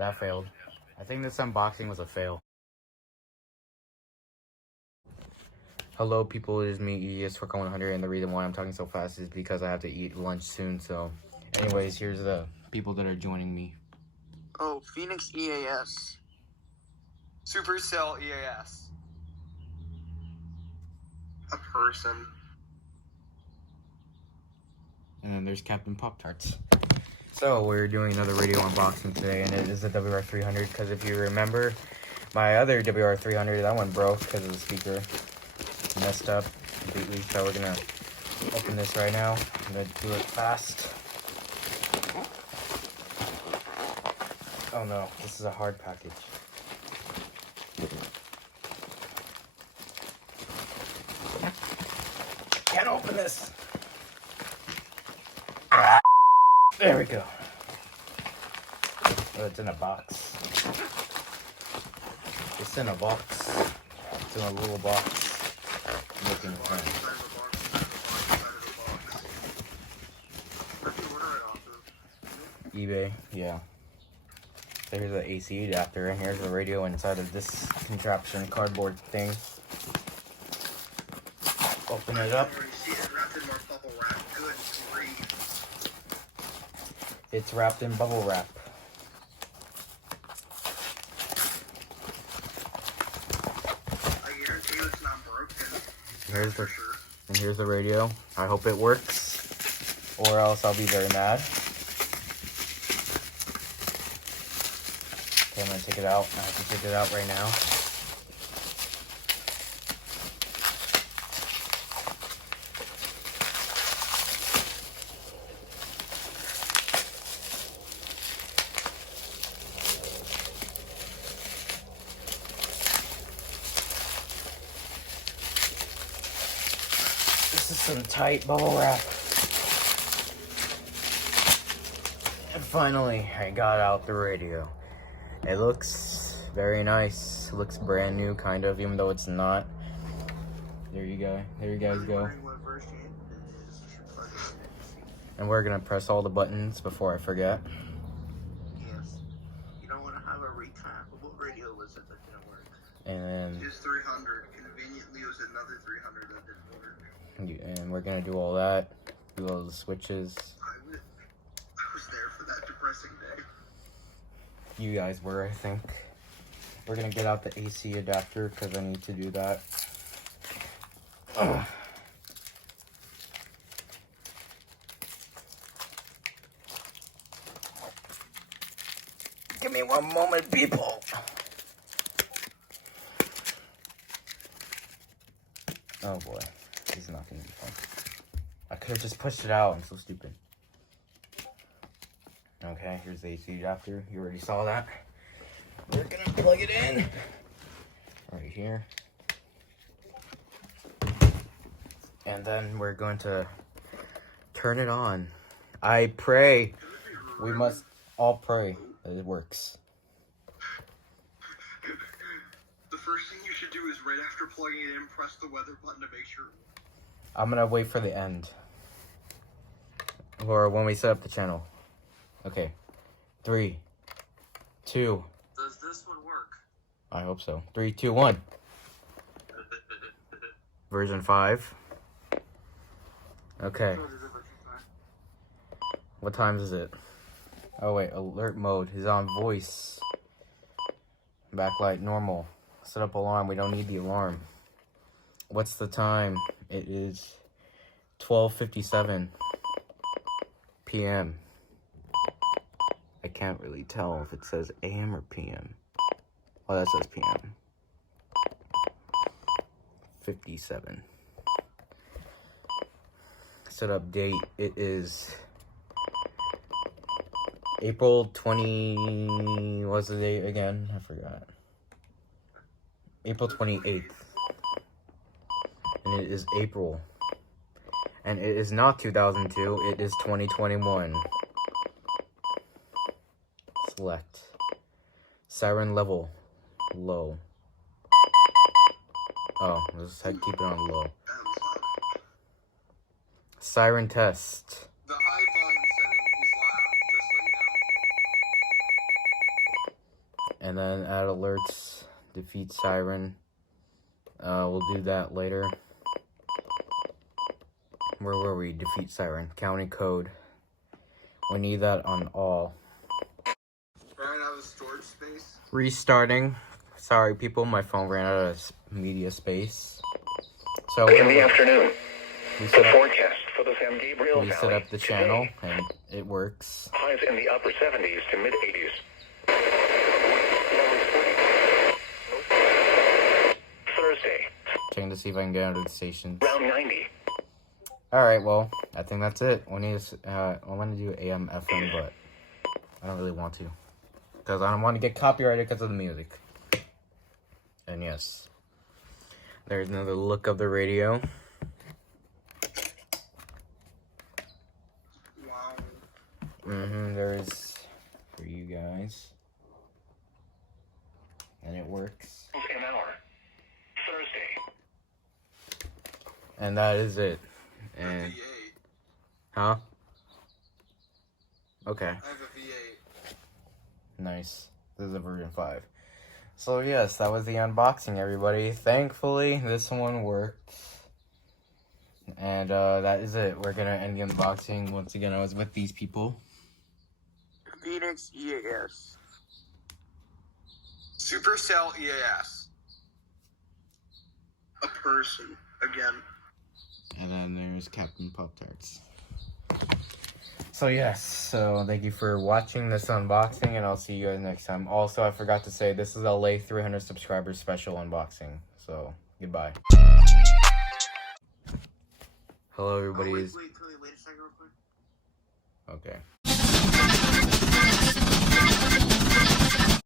That failed. I think this unboxing was a fail. Hello people, it is me, ES40100, and the reason why I'm talking so fast is because I have to eat lunch soon, so... Anyways, here's the people that are joining me. Oh, Phoenix EAS. Supercell EAS. A person. And then there's Captain Pop-Tarts. So, we're doing another radio unboxing today, and it is the WR300, because if you remember, my other WR300, that one broke because of the speaker. Messed up completely, so we're gonna open this right now. I'm gonna do it fast. Oh no, this is a hard package. Can't open this. There we go. Oh, it's in a box. It's in a box. It's in a little box. Looking thing. eBay, yeah. There's the AC adapter, and here's the radio inside of this contraption cardboard thing. Open it up. It's wrapped in bubble wrap. I guarantee you it's not broken. Here's the radio. I hope it works, or else I'll be very mad. Okay, I'm gonna take it out. I have to take it out right now. This is some tight bubble wrap. And finally, I got out the radio. It looks very nice. It looks brand new, kind of, even though it's not. There you go. There you guys go. And we're gonna press all the buttons before I forget. Yes. You don't want to have a recap of what radio was it that didn't work. And It is 300. Conveniently, it was another 300 that didn't work. And we're gonna do all that. Do all the switches. I was there for that depressing day. You guys were, I think. We're gonna get out the AC adapter because I need to do that. Ugh. Give me one moment, people. Oh boy, this is not gonna be fun. I could have just pushed it out. I'm so stupid. Okay, here's the AC adapter. You already saw that. We're gonna plug it in right here. And then we're going to turn it on. I pray. We must all pray that it works. The first thing you should do is right after plugging it in, press the weather button to make sure. I'm gonna wait for the end. Or when we set up the channel. Okay. 3, 2. Does this one work? I hope so. 3, 2, 1. Version 5. Okay. What time is it? Oh wait, alert mode is on voice. Backlight normal. Set up alarm. We don't need the alarm. What's the time? It is 12:57 p.m. I can't really tell if it says AM or PM. Oh, that says PM. 57. Setup date. It is April 20. What's the date again? I forgot. April 28th. And it is April. And it is not 2002. It is 2021. Select. Siren level. Low. Oh, let's keep it on low. Siren test. The high volume setting is loud, just so you know. And then add alerts, defeat siren. We'll do that later. Where were we? Defeat siren. County code. We need that on all. Ran out of storage space. Restarting. Sorry, people. My phone ran out of media space. So In the afternoon, we the set up, forecast for the San Gabriel Valley. set up the channel, and it works. Highs in the upper 70s to mid 80s. Thursday, Checking to see if I can get out of the stations. around 90. Alright, well, I think that's it. We need to, I want to do AM, FM, but I don't really want to. Because I don't want to get copyrighted because of the music. And yes, there's another look of the radio. Wow. There's for you guys. And it works. An hour. Thursday. And that is it. And, V8. huh? Okay. I have a V8. Nice. This is a version 5. So yes, that was the unboxing, everybody. Thankfully, this one worked. And that is it. We're gonna end the unboxing. Once again, I was with these people. Phoenix EAS. Supercell EAS. A person again. And then there's Captain Pop-Tarts. So yes, so thank you for watching this unboxing, and I'll see you guys next time. Also, I forgot to say, this is a late 300 subscribers special unboxing. So, goodbye. Hello, everybody. Wait a second real quick. Okay.